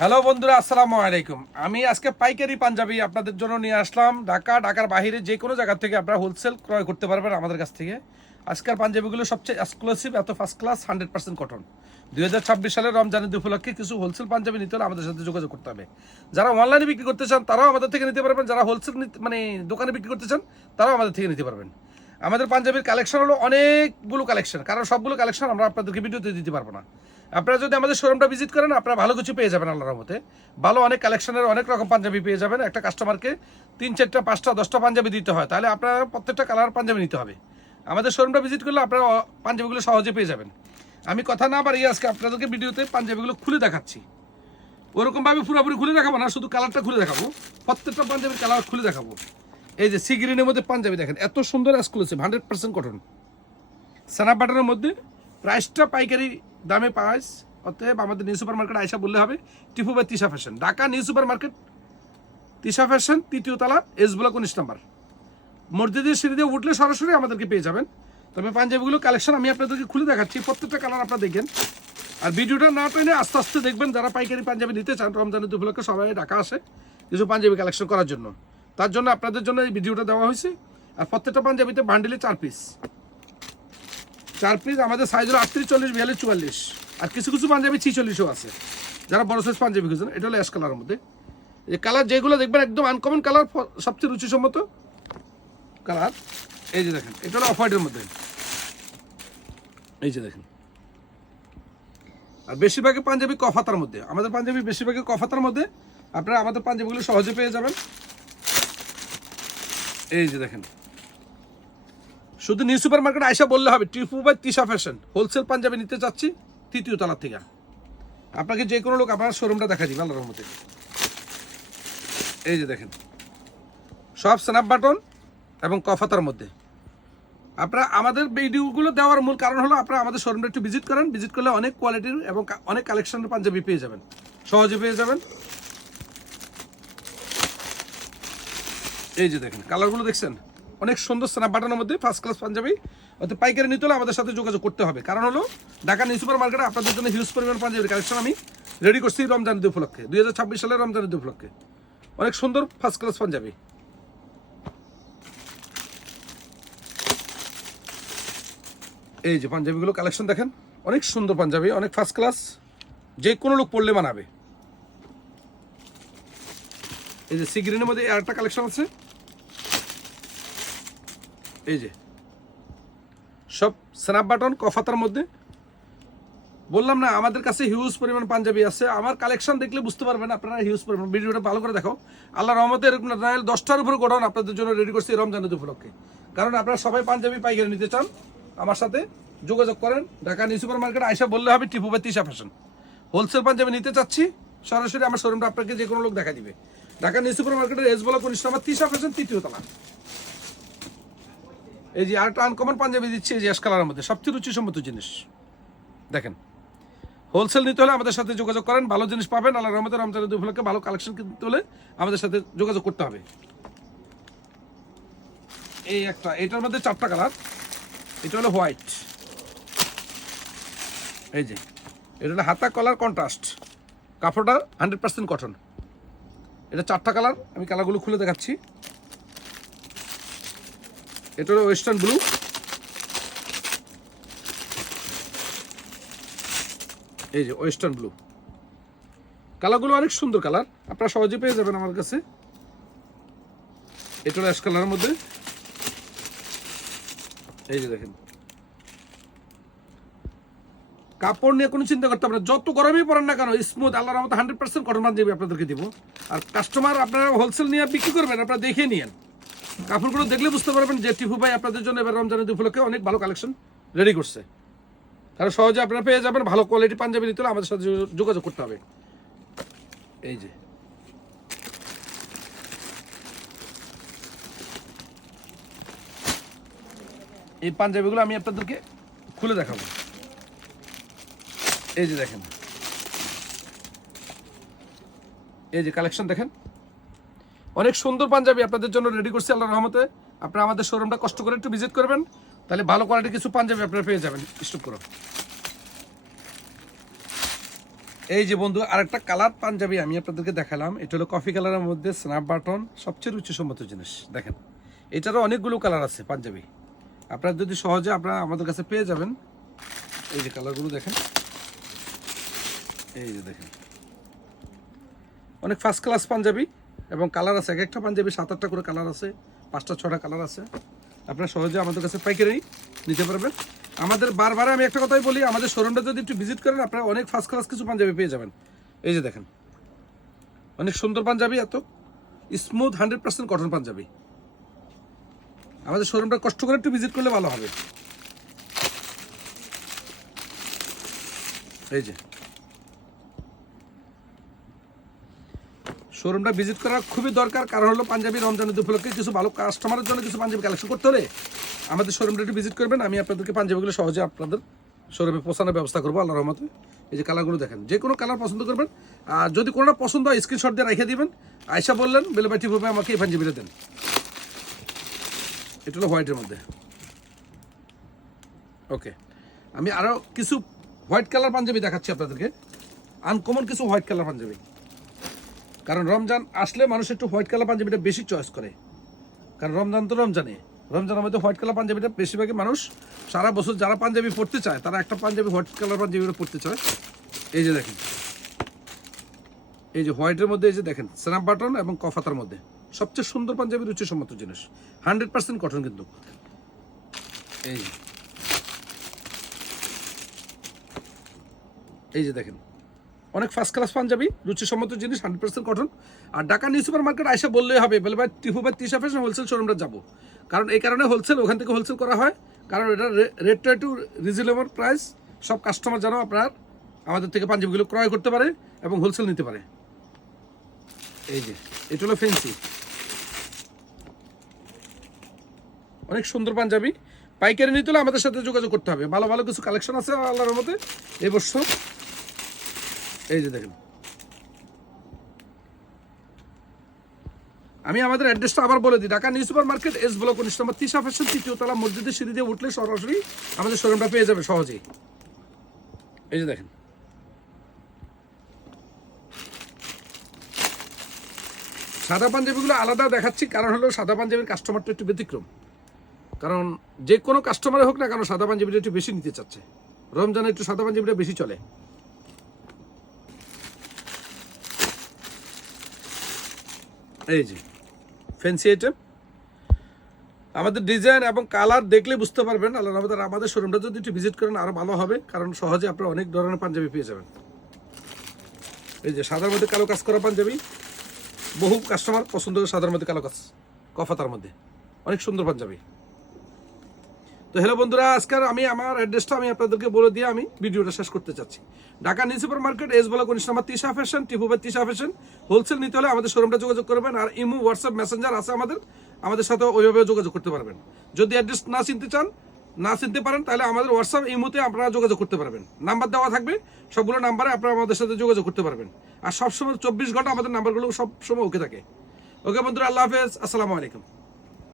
Hello বন্ধুরা, আসসালামু আলাইকুম। আমি আজকে পাইকারি পাঞ্জাবি আপনাদের জন্য নিয়ে আসলাম। ঢাকার বাইরে যে কোনো জায়গা থেকে আপনারা হোলসেল ক্রয় করতে পারবেন আমাদের কাছ থেকে। আজকের পাঞ্জাবিগুলো সবচেয়ে এক্সক্লুসিভ, এত ফার্স্ট ক্লাস, 100% কটন। 2026 সালের রমজানের উপলক্ষে কিছু হোলসেল পাঞ্জাবি নিতে হলে আমাদের সাথে যোগাযোগ করতে হবে। যারা অনলাইনে বিক্রি করতে চান তারাও আমাদের থেকে নিতে পারবেন, যারা হোলসেল মানে দোকানে বিক্রি করতে চান তারাও আমাদের থেকে নিতে পারবেন। আমাদের পাঞ্জাবির কালেকশন হলো অনেকগুলো কালেকশন, কারণ সবগুলো কালেকশন আমরা আপনাদেরকে ভিডিওতে দিতে পারবো না। আপনারা যদি আমাদের শোরুমটা ভিজিট করেন আপনারা ভালো কিছু পেয়ে যাবেন। আল্লাহর রহমতে ভালো অনেক কালেকশনের অনেক রকম পাঞ্জাবি পেয়ে যাবেন। একটা কাস্টমারকে 3, 4, 5, 10টা পাঞ্জাবি দিতে হয়, তাহলে আপনারা প্রত্যেকটা কালার পাঞ্জাবি নিতে হবে। আমাদের শোরুমটা ভিজিট করলে আপনারা পাঞ্জাবিগুলো সহজে পেয়ে যাবেন। আমি কথা না বাড়িয়ে আজকে আপনাদেরকে ভিডিওতে পাঞ্জাবিগুলো খুলে দেখাচ্ছি। ওরকমভাবে পুরোপুরি খুলে দেখাবো না, শুধু কালারটা খুলে দেখাবো। প্রত্যেকটা পাঞ্জাবির কালার খুলে দেখাবো। এই যে সি গ্রিনের মধ্যে পাঞ্জাবি দেখেন, এত সুন্দর এক্সক্লুসিভ 100% কটন, সানা বাটারের মধ্যে। প্রাইসটা পাইকারি দামে পাওয়াস। অতএব আমাদের নিউ সুপার মার্কেট আয়সা বললে হবে Tipu by Tisha fashion, Dhaka new super market, Tisha fashion, 3য় তলা, এস ব্লক 19 নম্বর। মসজিদের সিঁড়ি দিয়ে উঠলে সরাসরি আমাদেরকে পেয়ে যাবেন। তবে পাঞ্জাবিগুলো কালেকশন আমি আপনাদেরকে খুলে দেখাচ্ছি, প্রত্যেকটা কালার আপনারা দেখেন। আর ভিডিওটা না টেনে আস্তে আস্তে দেখবেন। যারা পাইকারি পাঞ্জাবি নিতে চান, রমজানের উপলক্ষে সবাই ঢাকা আসে কিছু পাঞ্জাবি কালেকশন করার জন্য, তার জন্য আপনাদের জন্য এই ভিডিওটা দেওয়া হয়েছে। আর প্রত্যেকটা পাঞ্জাবিতে বান্ডিলে 4 পিস। আমাদের সাইজ হলো 38, 40, 42, 44। আর কিছু কিছু পাঞ্জাবি 46ও আছে, যারা বড় সাইজ পাঞ্জাবি খুঁজছেন। এটা হলো অ্যাশ কালারের মধ্যে। এই কালার যেগুলো দেখবেন একদম আনকমন কালার, সবচেয়ে রুচিসম্মত কালার। এই যে দেখেন, এটা হলো অফ হোয়াইটের মধ্যে। এই যে দেখেন। আর বেশিরভাগই পাঞ্জাবি কফাতার মধ্যে। আমাদের পাঞ্জাবি বেশিরভাগই কফাতার মধ্যে। আপনারা আমাদের পাঞ্জাবিগুলো সহজে পেয়ে যাবেন। এই যে দেখেন, শুধু নিউ সুপার মার্কেট আয়সা বললে হবে Tipu by Tisha fashion, wholesale panjabi নিতে চাচ্ছি 3য় তলার থেকে। আপনাকে যে কোনো লোক আপনার শোরুমটা দেখা দিবে আল্লাহর রহমতে। এই যে দেখেন, সব স্ন্যাপ বাটন এবং কফাতার মধ্যে। আপনারা আমাদের ভিডিওগুলো দেওয়ার মূল কারণ হলো আপনারা আমাদের শোরুমটা একটু ভিজিট করেন। ভিজিট করলে অনেক কোয়ালিটির এবং অনেক কালেকশনের পাঞ্জাবি পেয়ে যাবেন, সহজে পেয়ে যাবেন। এই যে দেখেন, কালারগুলো দেখছেন, অনেক সুন্দর স্ন্যাপ বাটনের মধ্যে ফার্স্ট ক্লাস পাঞ্জাবি। অর্থাৎ পাইকারি নিতে হলে আমাদের সাথে যোগাযোগ করতে হবে। কারণ হলো ঢাকা নিউ সুপার মার্কেটে আপনাদের জন্য হিউজ পরিমাণ পাঞ্জাবির কালেকশন আমি রেডি করছি রমজানের উপলক্ষে, 2026 সালের রমজানের উপলক্ষে। অনেক সুন্দর ফার্স্ট ক্লাস পাঞ্জাবি। এই যে পাঞ্জাবিগুলো কালেকশন দেখেন, অনেক সুন্দর পাঞ্জাবি, অনেক ফার্স্ট ক্লাস, যে কোনো লোক পড়লে মানাবে। এই যে সি গ্রিনের মধ্যে আরেকটা কালেকশন আছে। এই যে সব স্ন্যাপ বাটন কফাতার মধ্যে। বললাম না, আমাদের কাছে হিউজ পরিমাণ পাঞ্জাবি আছে। আমার কালেকশন দেখলে বুঝতে পারবেন আপনারা হিউজ পরিমাণ। ভিডিওটা ভালো করে দেখো। আল্লাহ রহমতে এরকম 10টার উপরে গোডাউন আপনাদের জন্য রেডি করছি রমজানের উপলক্ষে। কারণ আপনারা সবাই পাঞ্জাবি পাইকারি নিতে চান, আমার সাথে যোগাযোগ করেন। ঢাকা নিউ সুপার মার্কেট আয়সা বললে হবে Tipu by Tisha fashion, wholesale panjabi নিতে চাচ্ছি সরাসরি আমার শোরুমটা আপনাকে যে কোনো লোক দেখা দিবে। ঢাকা নিউ সুপার মার্কেটের এস ব্লক 19 নম্বর, তিশা ফ্যাশন, 3য় তলা। এই যে আরেকটা আনকমন পাঞ্জাবি দিচ্ছি, এই যে অ্যাশ কালারের মধ্যে, সবচেয়ে রুচিসম্মত জিনিস দেখেন। হোলসেল নিতে হলে আমাদের সাথে যোগাযোগ করেন, ভালো জিনিস পাবেন। আল্লাহর রহমতে রমজানের উপলক্ষে ভালো কালেকশন কিনতে হলে আমাদের সাথে যোগাযোগ করতে হবে। এই একটা, এটার মধ্যে 4টা কালার। এটা হলো হোয়াইট। এই যে এটা হলো হাতা কলার কন্ট্রাস্ট, কাপড়টা 100% কটন। এটা 4টা কালার, আমি কালারগুলো খুলে দেখাচ্ছি। এটা হলো ওয়েস্টার্ন ব্লু। এই যে ওয়েস্টার্ন ব্লু, কালারগুলো অনেক সুন্দর কালার, আপনারা সহজে পেয়ে যাবেন আমার কাছে। এটা হলো অ্যাশ কালারের মধ্যে। এই যে দেখেন, কাপড় নিয়ে কোনো চিন্তা করতে হবে না, যত গরমই পড়েন না কেন স্মুথ, আল্লাহর রহমতে 100% কটন পাঞ্জাবি আপনাদেরকে দিব। আর কাস্টমার আপনারা হোলসেল নিয়ে বিক্রি করবেন, আপনারা দেখে নিয়েন। কাপড়গুলো দেখলে বুঝতে পারবেন যে টিপু ভাই আপনাদের জন্য এবার রমজানের উপলক্ষে অনেক ভালো কালেকশন রেডি করছে। তাহলে সহজে আপনারা পেয়ে যাবেন। ভালো কোয়ালিটি পাঞ্জাবি নিতে হলে আমাদের সাথে যোগাযোগ করতে হবে। এই যে এই পাঞ্জাবিগুলো আমি আপনাদেরকে খুলে দেখাবো। এই যে দেখেন, এই যে কালেকশন দেখেন, অনেক সুন্দর পাঞ্জাবি আপনাদের জন্য রেডি করছি আল্লাহর রহমতে। আপনারা আমাদের শোরুমটা কষ্ট করে একটু ভিজিট করবেন, তাহলে ভালো কোয়ালিটির কিছু পাঞ্জাবি আপনারা পেয়ে যাবেন। স্টপ করো। এই যে বন্ধু আরেকটা কালার পাঞ্জাবি আমি আপনাদেরকে দেখালাম। এটা হলো কফি কালারের মধ্যে স্ন্যাপ বাটন, সবচেয়ে রুচিসম্মত জিনিস। দেখেন এটারও অনেকগুলো কালার আছে পাঞ্জাবি, আপনারা যদি সহজে আপনারা আমাদের কাছে পেয়ে যাবেন। এই যে কালারগুলো দেখেন, এই যে দেখেন অনেক ফার্স্ট ক্লাস পাঞ্জাবি এবং কালার আছে। এক একটা পাঞ্জাবি 7-8টা করে কালার আছে, 5টা-6টা কালার আছে। আপনারা সহজে আমাদের কাছে পাইকারি নিতে পারবেন। আমাদের বারবার আমি একটা কথাই বলি, আমাদের শোরুমটা যদি একটু ভিজিট করেন আপনারা অনেক ফার্স্ট ক্লাস কিছু পাঞ্জাবি পেয়ে যাবেন। এই যে দেখেন অনেক সুন্দর পাঞ্জাবি, এত স্মুথ 100% কটন পাঞ্জাবি। আমাদের শোরুমটা কষ্ট করে একটু ভিজিট করলে ভালো হবে। এই যে শোরুমটা ভিজিট করা খুবই দরকার, কারণ হলো পাঞ্জাবি রমজানের উপলক্ষে কিছু ভালো কাস্টমারের জন্য কিছু পাঞ্জাবি কালেকশন করতে হলে আমাদের শোরুমটা একটু ভিজিট করবেন। আমি আপনাদেরকে পাঞ্জাবিগুলো সহজে আপনাদের শোরুমে পৌঁছানোর ব্যবস্থা করবো আল্লাহর রহমতে। এই যে কালারগুলো দেখেন, যে কোনো কালার পছন্দ করবেন, আর যদি কোনোটা পছন্দ হয় স্ক্রিনশট দিয়ে রেখে দিবেন। আয়সা বললেন বেলে বাই টিপে আমাকে এই পাঞ্জাবিটা দেন। এটা হলো হোয়াইটের মধ্যে। ওকে, আমি আরও কিছু হোয়াইট কালার পাঞ্জাবি দেখাচ্ছি আপনাদেরকে, আনকমন কিছু হোয়াইট কালার পাঞ্জাবি। কারণ রমজান আসলে মানুষ একটু হোয়াইট কালার পাঞ্জাবিটা বেশি চয়েস করে, কারণ রমজান তো রমজানের মধ্যে হোয়াইট কালার পাঞ্জাবিটা বেশিরভাগই মানুষ সারা বছর যারা পাঞ্জাবি পরতে চায় তারা একটা পাঞ্জাবি হোয়াইট কালার পাঞ্জাবিটা পরতে চায়। এই যে দেখেন, এই যে হোয়াইটের মধ্যে এই যে দেখেন স্ন্যাপ বাটন এবং কফাতার মধ্যে সবচেয়ে সুন্দর পাঞ্জাবি, রুচিসম্মত জিনিস, 100% কটন কিন্তু। এই যে দেখেন অনেক ফার্স্ট ক্লাস পাঞ্জাবি, রুচিসম্মত জিনিস, 100% কটন। আর ঢাকা নিউ সুপার মার্কেট আইসা বললেই হবে বেলে ভাই টিপু ভাই তিশা ফ্যাশন হোলসেল শোরুমটা যাবো। কারণ এই কারণে হোলসেল, ওখান থেকে হোলসেল করা হয়, কারণ এটা রেটটা একটু রিজনেবল প্রাইস। সব কাস্টমার যেন আপনার আমাদের থেকে পাঞ্জাবিগুলো ক্রয় করতে পারে এবং হোলসেল নিতে পারে। এই যে এটা হলো ফেন্সি, অনেক সুন্দর পাঞ্জাবি। পাইকারি নিতে হলে আমাদের সাথে যোগাযোগ করতে হবে। ভালো ভালো কিছু কালেকশন আছে আল্লাহর মধ্যে এই বছর। এই যে দেখেন, আমি আমাদের অ্যাড্রেসটা আবার বলে দিই, Dhaka new super market S block 19 নম্বর তিশা ফ্যাশন, 3য় তলা, মসজিদের সিঁড়ি দিয়ে উঠলে সরাসরি আমাদের শোরুমটা পেয়ে যাবে সহজেই। এই যে দেখেন সাদা পাঞ্জাবিগুলো আলাদা দেখাচ্ছি, কারণ হলো সাদা পাঞ্জাবির কাস্টমারটা একটু ব্যতিক্রম। কারণ যে কোনো কাস্টমারে হোক না কেন সাদা পাঞ্জাবিটা একটু বেশি নিতে চাচ্ছে, রমজানে একটু সাদা পাঞ্জাবিটা বেশি চলে। এই যে ফ্যান্সি আইটেম, আমাদের ডিজাইন এবং কালার দেখলে বুঝতে পারবেন। আল্লাহ আমাদের শোরুমটা যদি একটু ভিজিট করেন আরো ভালো হবে, কারণ সহজে আপনারা অনেক ধরনের পাঞ্জাবি পেয়ে যাবেন। এই যে সাদার মধ্যে কালো কাজ করা পাঞ্জাবি, বহু কাস্টমার পছন্দ করে সাদার মধ্যে কালো কাজ, কফাতার মধ্যে অনেক সুন্দর পাঞ্জাবি। তো হ্যালো বন্ধুরা, আজকের আমি আমার অ্যাড্রেসটা আমি আপনাদেরকে বলে দিয়ে আমি ভিডিওটা শেষ করতে চাচ্ছি। Dhaka new super market S block 19 নম্বর তিশা ফ্যাশন, টিপু ভাই তিশা ফ্যাশন হোলসেল নিতে হলে আমাদের শোরুমটা যোগাযোগ করবেন। আর ইমো, হোয়াটসঅ্যাপ, মেসেঞ্জার আছে আমাদের সাথে ওইভাবে যোগাযোগ করতে পারবেন। যদি অ্যাড্রেস না চিনতে পারেন তাহলে আমাদের হোয়াটসঅ্যাপ ইমোতে আপনারা যোগাযোগ করতে পারবেন। নাম্বার দেওয়া থাকবে, সবগুলো নাম্বারে আপনারা আমাদের সাথে যোগাযোগ করতে পারবেন। আর সবসময় 24 ঘন্টা আমাদের নাম্বারগুলো সবসময় ওকে থাকে। ওকে বন্ধুরা, আল্লাহ হাফেজ, আসসালামু আলাইকুম।